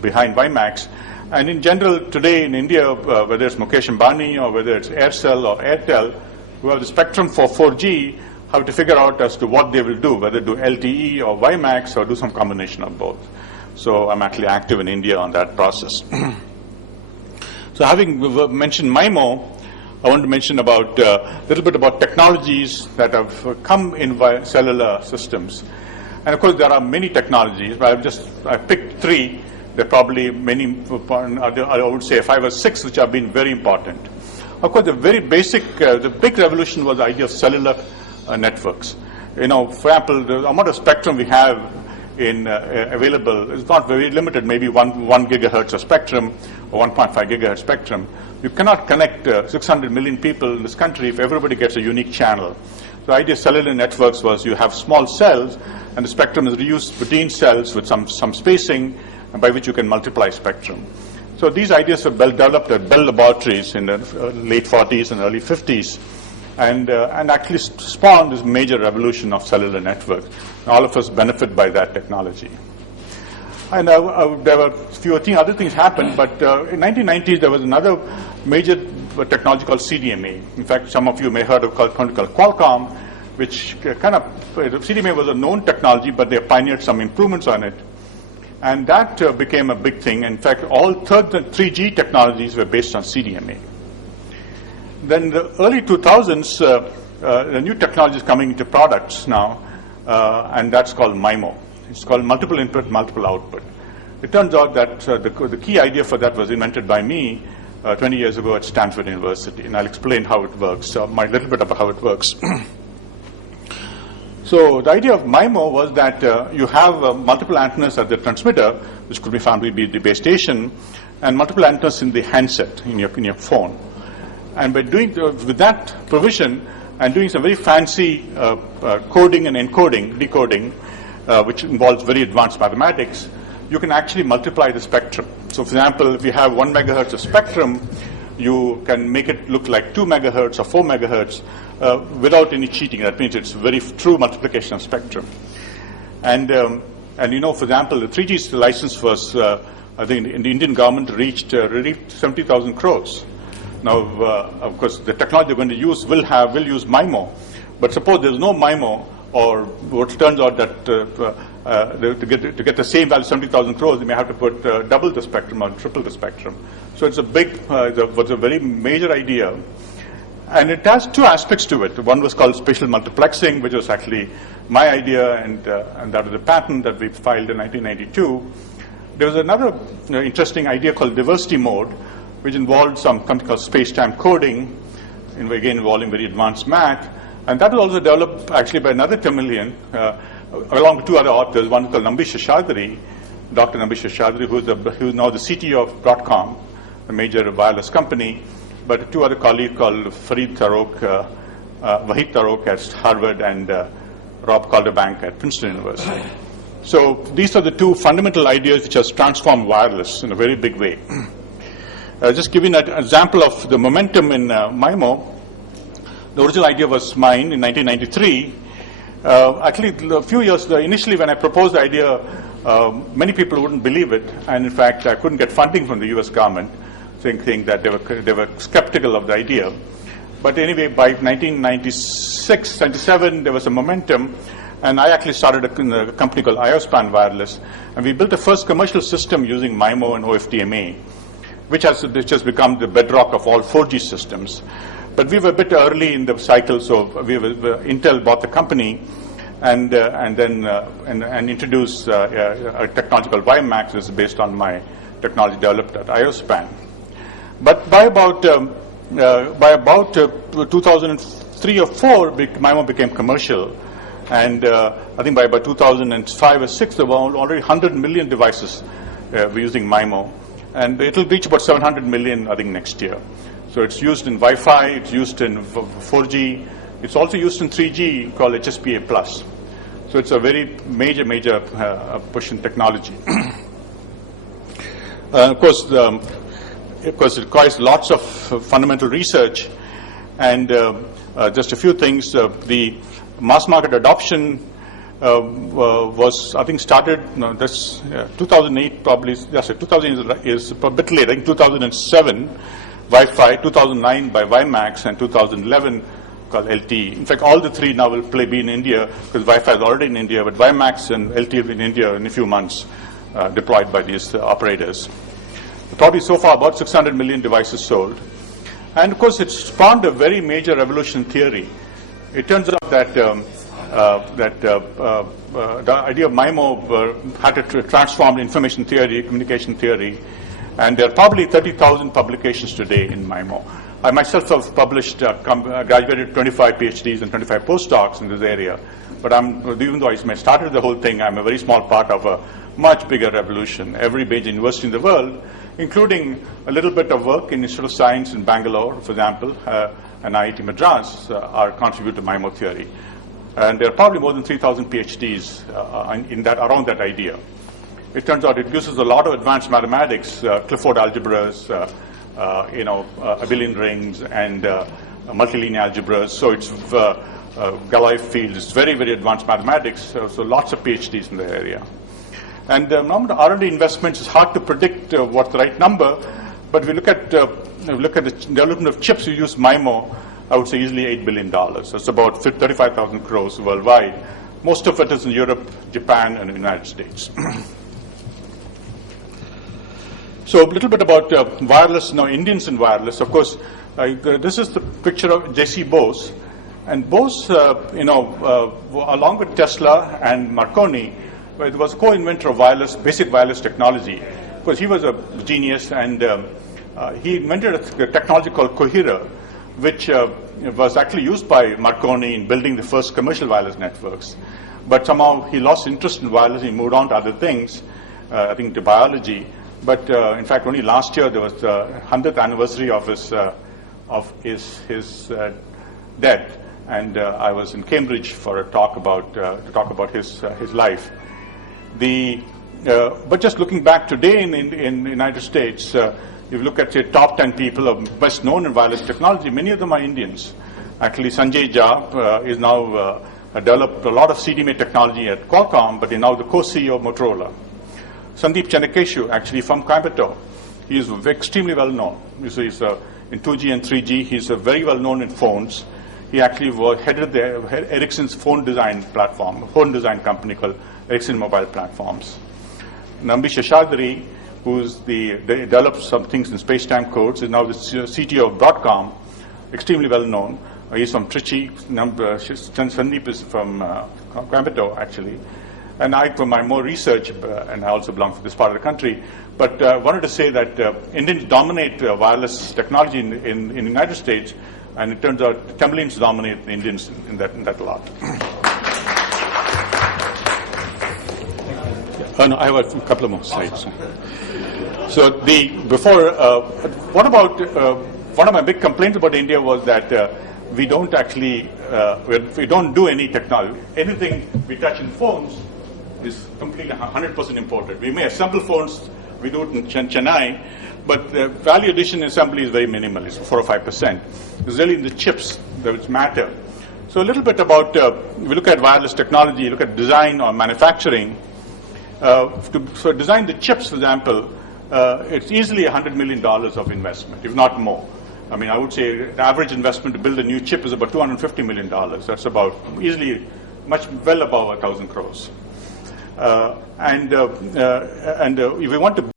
behind WiMAX. And in general, today in India, whether it's Mukesh Ambani or whether it's Aircel or Airtel, who have the spectrum for 4G, have to figure out as to what they will do, whether do LTE or WiMAX or do some combination of both. So I'm actually active in India on that process. So having mentioned MIMO, I want to mention about a little bit about technologies that have come in cellular systems. And of course, there are many technologies, but I picked three. There are probably many, I would say 5 or 6, which have been very important. Of course, the very basic, the big revolution was the idea of cellular networks. For example, the amount of spectrum we have available is not very limited, maybe 1 gigahertz of spectrum or 1.5 gigahertz spectrum. You cannot connect 600 million people in this country if everybody gets a unique channel. The idea of cellular networks was you have small cells and the spectrum is reused between cells with some spacing, and by which you can multiply spectrum. So these ideas were developed at Bell Laboratories in the late 40s and early 50s, and actually spawned this major revolution of cellular networks. All of us benefit by that technology. And there were a few other things happened, but in 1990s there was another major technology called CDMA. In fact, some of you may have heard of a company called Qualcomm, which CDMA was a known technology, but they pioneered some improvements on it. And that became a big thing. In fact, all 3G technologies were based on CDMA. Then in the early 2000s, the new technology is coming into products now, and that's called MIMO. It's called multiple input, multiple output. It turns out that the key idea for that was invented by me 20 years ago at Stanford University, and I'll explain how it works, a little bit about how it works. So the idea of MIMO was that you have multiple antennas at the transmitter, which could be found to be the base station, and multiple antennas in the handset, in your phone. And by doing with that provision and doing some very fancy coding and encoding, decoding, which involves very advanced mathematics, you can actually multiply the spectrum. So for example, if you have 1 megahertz of spectrum, you can make it look like 2 megahertz or 4 megahertz without any cheating. That means it's very true multiplication of spectrum. And for example, the 3G license was, I think the Indian government reached 70,000 crores. Now, of course, the technology they're going to use will use MIMO. But suppose there's no MIMO, or what turns out that to get the same value, 70,000 crores, they may have to put double the spectrum or triple the spectrum. So it's was a very major idea. And it has two aspects to it. One was called spatial multiplexing, which was actually my idea, and that was a patent that we filed in 1992. There was another interesting idea called diversity mode, which involved something called space-time coding, again involving very advanced math. And that was also developed actually by another Tamilian, along with 2 other authors, one called Nambi Sheshadri, Dr. Nambi Sheshadri, who's now the CTO of Broadcom, a major wireless company, but 2 other colleagues called Fareed Tarok, Wahid Tarok at Harvard, and Rob Calderbank at Princeton University. So these are the 2 fundamental ideas which has transformed wireless in a very big way. Just giving an example of the momentum in MIMO, the original idea was mine in 1993. Actually, a few years initially when I proposed the idea, many people wouldn't believe it, and in fact, I couldn't get funding from the U.S. government, saying that they were skeptical of the idea. But anyway, by 1996, 97, there was a momentum, and I actually started a company called IOSpan Wireless, and we built the first commercial system using MIMO and OFDMA, which has become the bedrock of all 4G systems. But we were a bit early in the cycle, so Intel bought the company and introduced a technology called WiMAX, which is based on my technology developed at IOSpan. But by about 2003 or 4, MIMO became commercial, and I think by about 2005 or 6, there were already 100 million devices were using MIMO, and it will reach about 700 million, I think, next year. So it's used in Wi-Fi, it's used in 4G, it's also used in 3G called HSPA+. So it's a very major push in technology. Of course, it requires lots of fundamental research, and just a few things. The mass market adoption was, I think, started, 2008 probably, yes, 2000 is a bit late. I think 2007, Wi-Fi, 2009 by WiMAX, and 2011 called LTE. In fact, all the three now will be in India, because Wi-Fi is already in India, but WiMAX and LTE will be in India in a few months, deployed by these operators. Probably so far about 600 million devices sold. And of course, it spawned a very major revolution in theory. It turns out that the idea of MIMO had to transform information theory, communication theory, and there are probably 30,000 publications today in MIMO. I myself have published, graduated 25 PhDs and 25 postdocs in this area, but even though I started the whole thing, I'm a very small part of a much bigger revolution. Every major university in the world, including a little bit of work in Institute of Science in Bangalore, for example, and IIT Madras, are contribute to MIMO theory. And there are probably more than 3,000 PhDs around that idea. It turns out it uses a lot of advanced mathematics, Clifford algebras, abelian rings, and multilinear algebras. So it's Galois field. It's very, very advanced mathematics. So lots of PhDs in the area. And the number of R&D investments is hard to predict what's the right number. But if we look at the development of chips, we use MIMO. I would say easily $8 billion. So it's about 35,000 crores worldwide. Most of it is in Europe, Japan, and the United States. So a little bit about wireless, now Indians in wireless. Of course, this is the picture of J.C. Bose. And Bose, along with Tesla and Marconi, was a co-inventor of wireless, basic wireless technology. Because he was a genius, and he invented a technology called Coherer, which was actually used by Marconi in building the first commercial wireless networks. But somehow he lost interest in wireless. He moved on to other things, I think to biology. But in fact, only last year there was the 100th anniversary of his death, and I was in Cambridge for a talk about his life. But just looking back today in the United States, if you look at, say, top 10 people best known in wireless technology, many of them are Indians. Actually, Sanjay Jha is now developed a lot of CDMA technology at Qualcomm, but he's now the co-CEO of Motorola. Sandeep Chennakeshu, actually from Coimbatore, he is extremely well known. He's in 2G and 3G, he's very well known in phones. He actually headed Ericsson's phone design company called Ericsson Mobile Platforms. Nambi Shashadri, they developed some things in space-time codes, is now the CTO of Broadcom, extremely well known. He's from Trichy. Sandeep is from Coimbatore, actually. And I, for my more research, and I also belong to this part of the country, but I wanted to say that Indians dominate wireless technology in the United States, and it turns out Tamilians dominate the Indians in that lot. No, I have a couple of more slides. So what about one of my big complaints about India was that we don't actually we don't do any technology. Anything we touch in phones is completely 100% imported. We may assemble phones, we do it in Chennai, but the value addition assembly is very minimal. It's 4 or 5%. It's really in the chips that matter. So a little bit about, if we look at wireless technology, look at design or manufacturing. To design the chips, for example, it's easily $100 million of investment, if not more. I mean, I would say the average investment to build a new chip is about $250 million. That's about easily well above 1,000 crores. And if we want to